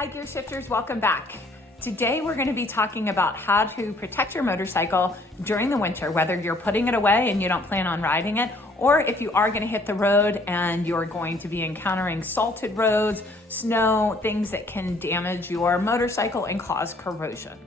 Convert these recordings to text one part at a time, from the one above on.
Hi Gearshifters, welcome back. Today we're going to be talking about how to protect your motorcycle during the winter, whether you're putting it away and you don't plan on riding it, or if you are going to hit the road and you're going to be encountering salted roads, snow, things that can damage your motorcycle and cause corrosion.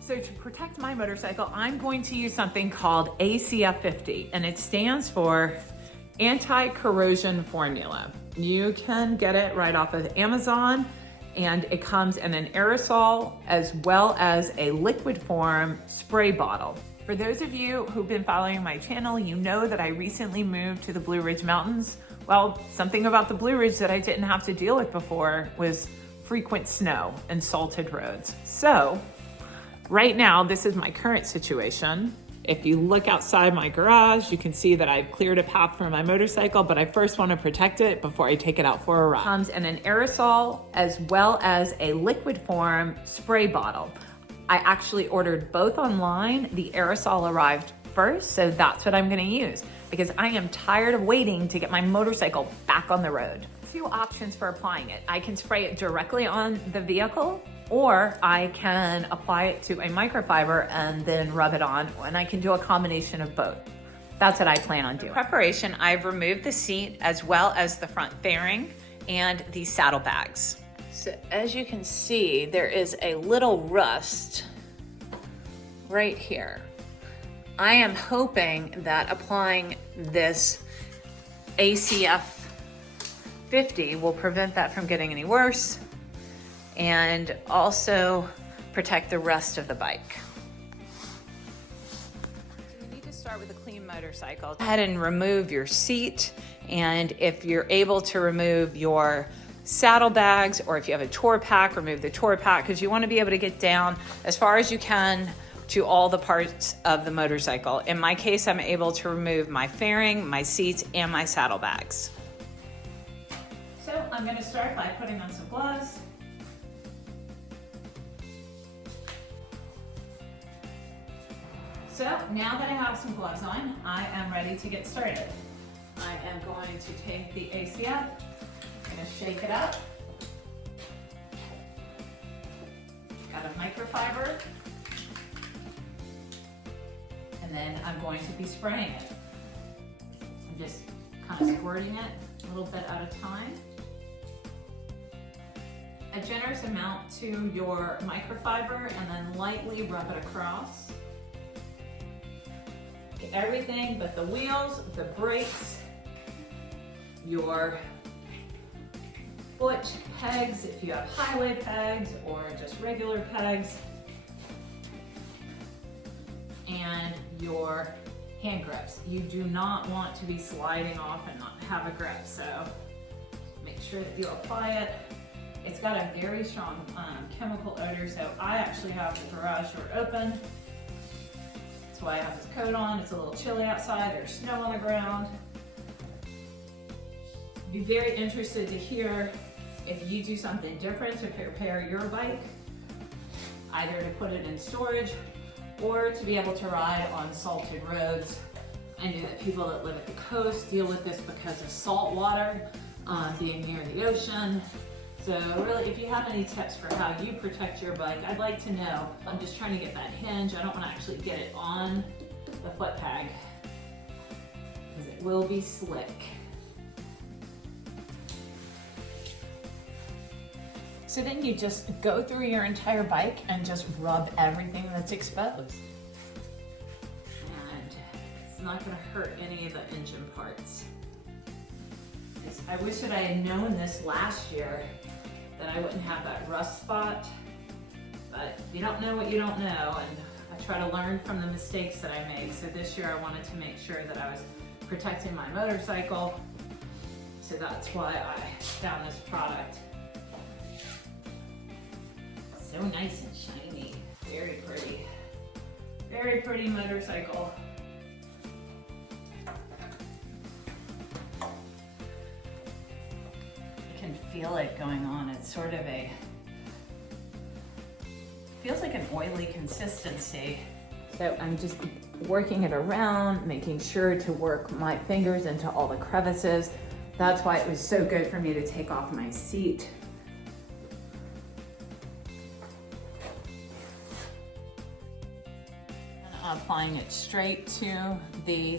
So to protect my motorcycle, I'm going to use something called ACF-50, and it stands for anti-corrosion formula. You can get it right off of Amazon, and it comes in an aerosol as well as a liquid form spray bottle. For those of you who've been following my channel, you know that I recently moved to the Blue Ridge Mountains. Well, something about the Blue Ridge that I didn't have to deal with before was frequent snow and salted roads. So right now, this is my current situation. If you look outside my garage, you can see that I've cleared a path for my motorcycle, but I first want to protect it before I take it out for a ride. It comes in an aerosol as well as a liquid form spray bottle. I actually ordered both online. The aerosol arrived first, so that's what I'm going to use because I am tired of waiting to get my motorcycle back on the road. Two options for applying it. I can spray it directly on the vehicle, or I can apply it to a microfiber and then rub it on, and I can do a combination of both. That's what I plan on doing. For preparation, I've removed the seat as well as the front fairing and the saddlebags. So as you can see, there is a little rust right here. I am hoping that applying this ACF-50 will prevent that from getting any worse and also protect the rest of the bike. You need to start with a clean motorcycle. Go ahead and remove your seat, and if you're able to remove your saddlebags, or if you have a tour pack, remove the tour pack, because you want to be able to get down as far as you can to all the parts of the motorcycle. In my case, I'm able to remove my fairing, my seats, and my saddlebags. So I'm going to start by putting on some gloves. So now that I have some gloves on, I am ready to get started. I am going to take the ACF, I'm going to shake it up. Got a microfiber. And then I'm going to be spraying it. I'm just kind of squirting it a little bit at a time. A generous amount to your microfiber and then lightly rub it across. Everything but the wheels, the brakes, your foot pegs, if you have highway pegs or just regular pegs, and your hand grips. You do not want to be sliding off and not have a grip, so make sure that you apply it. It's got a very strong chemical odor, so I actually have the garage door open. That's why I have this coat on. It's a little chilly outside. There's snow on the ground. I'd be very interested to hear if you do something different to prepare your bike, either to put it in storage or to be able to ride on salted roads. I know that people that live at the coast deal with this because of salt water being near the ocean. So really, if you have any tips for how you protect your bike, I'd like to know. I'm just trying to get that hinge. I don't want to actually get it on the foot peg because it will be slick. So then you just go through your entire bike and just rub everything that's exposed. And it's not going to hurt any of the engine parts. I wish that I had known this last year, that I wouldn't have that rust spot, but you don't know what you don't know, and I try to learn from the mistakes that I make. So this year I wanted to make sure that I was protecting my motorcycle, so that's why I found this product. So nice and shiny, very pretty motorcycle. Can feel it going on. It's sort of feels like an oily consistency. So I'm just working it around, making sure to work my fingers into all the crevices. That's why it was so good for me to take off my seat. applying it straight to the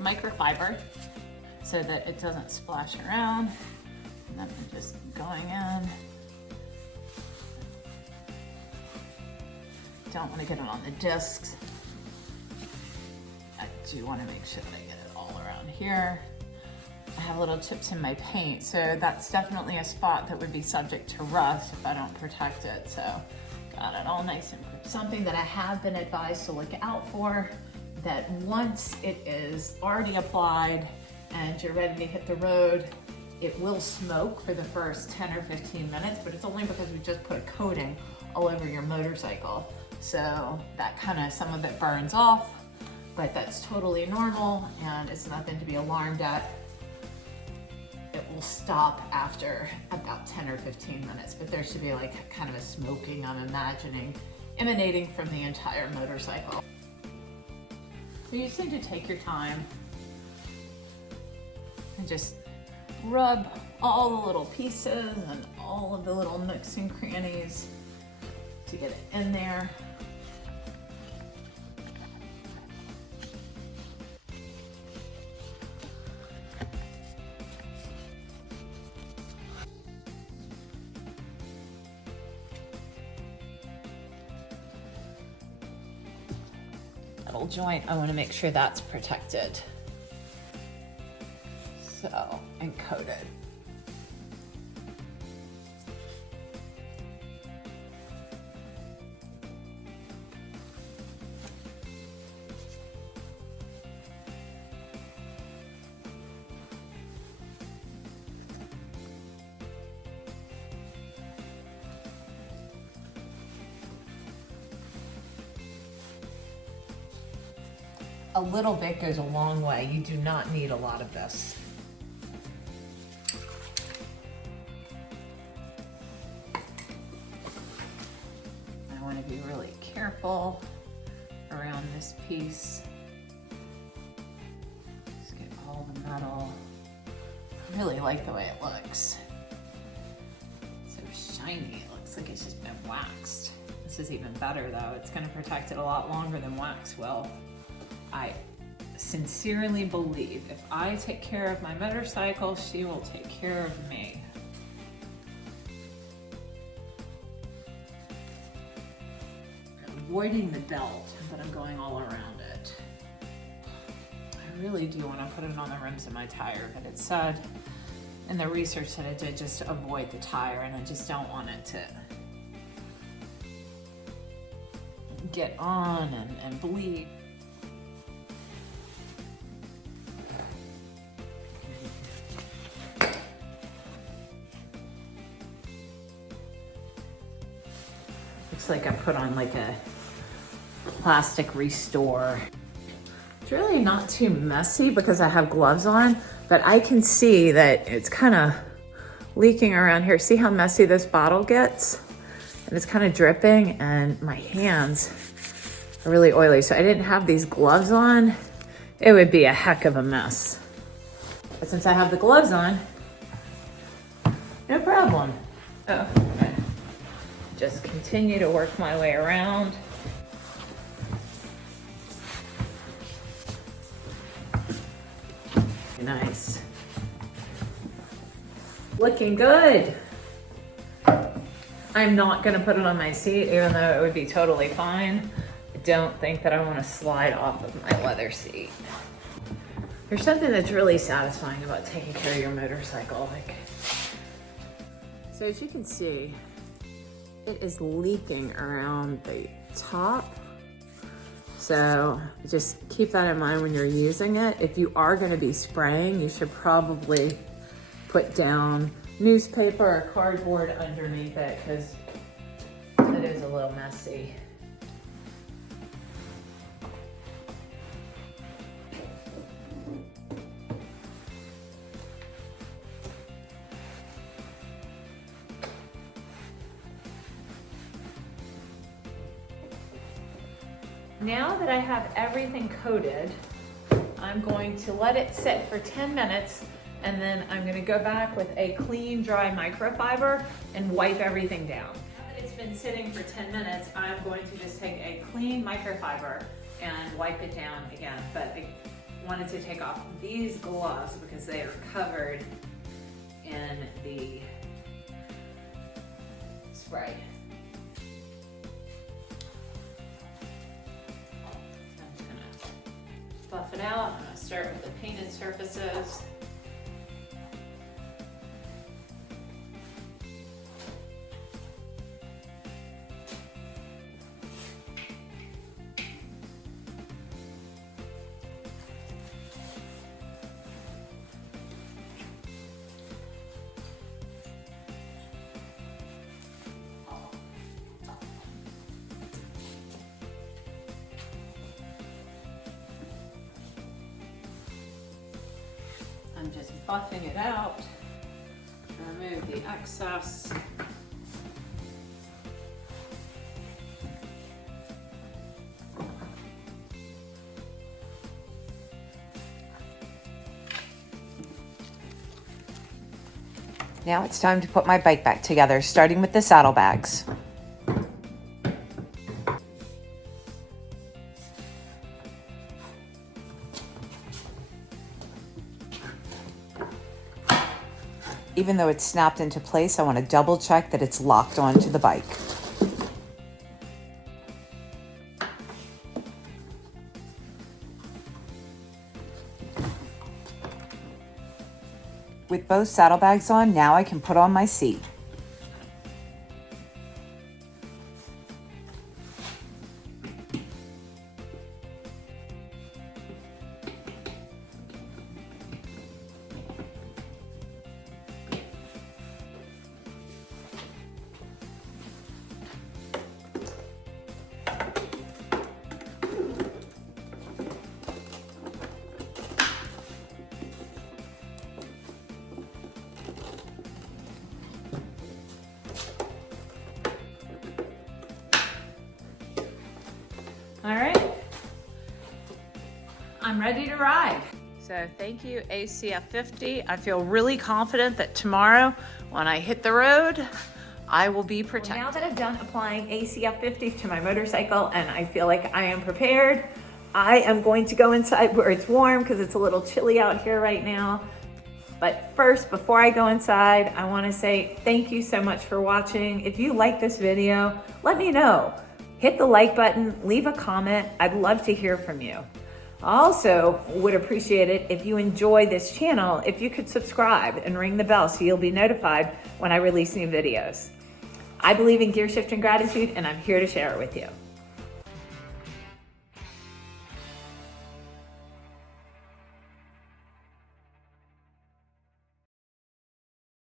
microfiber so that it doesn't splash around. And then I'm just going in. Don't want to get it on the discs. I do want to make sure that I get it all around here. I have little chips in my paint, so that's definitely a spot that would be subject to rust if I don't protect it. So got it all nice and something that I have been advised to look out for, that once it is already applied and you're ready to hit the road, it will smoke for the first 10 or 15 minutes, but it's only because we just put a coating all over your motorcycle. So that kind of, some of it burns off, but that's totally normal and it's nothing to be alarmed at. It will stop after about 10 or 15 minutes, but there should be like kind of a smoking, I'm imagining, emanating from the entire motorcycle. So you just need to take your time and just rub all the little pieces and all of the little nooks and crannies to get it in there. Metal joint, I want to make sure that's protected. So, and coated. A little bit goes a long way. You do not need a lot of this. I want to be really careful around this piece. Just get all the metal. I really like the way it looks. So shiny, it looks like it's just been waxed. This is even better though. It's going to protect it a lot longer than wax will. I sincerely believe if I take care of my motorcycle, she will take care of me. I'm avoiding the belt, but I'm going all around it. I really do want to put it on the rims of my tire, but it said in the research that I did just to avoid the tire, and I just don't want it to get on and bleed. Looks like I put on like a plastic restore. It's really not too messy because I have gloves on, but I can see that it's kind of leaking around here. See how messy this bottle gets? And it's kind of dripping, and my hands are really oily. So I didn't have these gloves on, it would be a heck of a mess. But since I have the gloves on, no problem. Oh, okay. Just continue to work my way around. Nice. Looking good. I'm not gonna put it on my seat, even though it would be totally fine. I don't think that I wanna slide off of my leather seat. There's something that's really satisfying about taking care of your motorcycle. So as you can see, it is leaking around the top. So just keep that in mind when you're using it. If you are going to be spraying, you should probably put down newspaper or cardboard underneath it because it is a little messy. Now that I have everything coated, I'm going to let it sit for 10 minutes and then I'm going to go back with a clean, dry microfiber and wipe everything down. Now that it's been sitting for 10 minutes, I'm going to just take a clean microfiber and wipe it down again. But I wanted to take off these gloves because they are covered in the spray. I'm just gonna buff it out. I'm gonna start with the painted surfaces. I'm just buffing it out, remove the excess. Now it's time to put my bike back together, starting with the saddlebags. Even though it's snapped into place, I want to double check that it's locked onto the bike. With both saddlebags on, now I can put on my seat. All right, I'm ready to ride. So thank you, ACF-50. I feel really confident that tomorrow when I hit the road, I will be protected. Well, now that I've done applying ACF-50 to my motorcycle and I feel like I am prepared, I am going to go inside where it's warm because it's a little chilly out here right now. But first, before I go inside, I want to say thank you so much for watching. If you like this video, let me know. Hit the like button, leave a comment. I'd love to hear from you. I also would appreciate it if you enjoy this channel, if you could subscribe and ring the bell so you'll be notified when I release new videos. I believe in gear shift and gratitude, and I'm here to share it with you.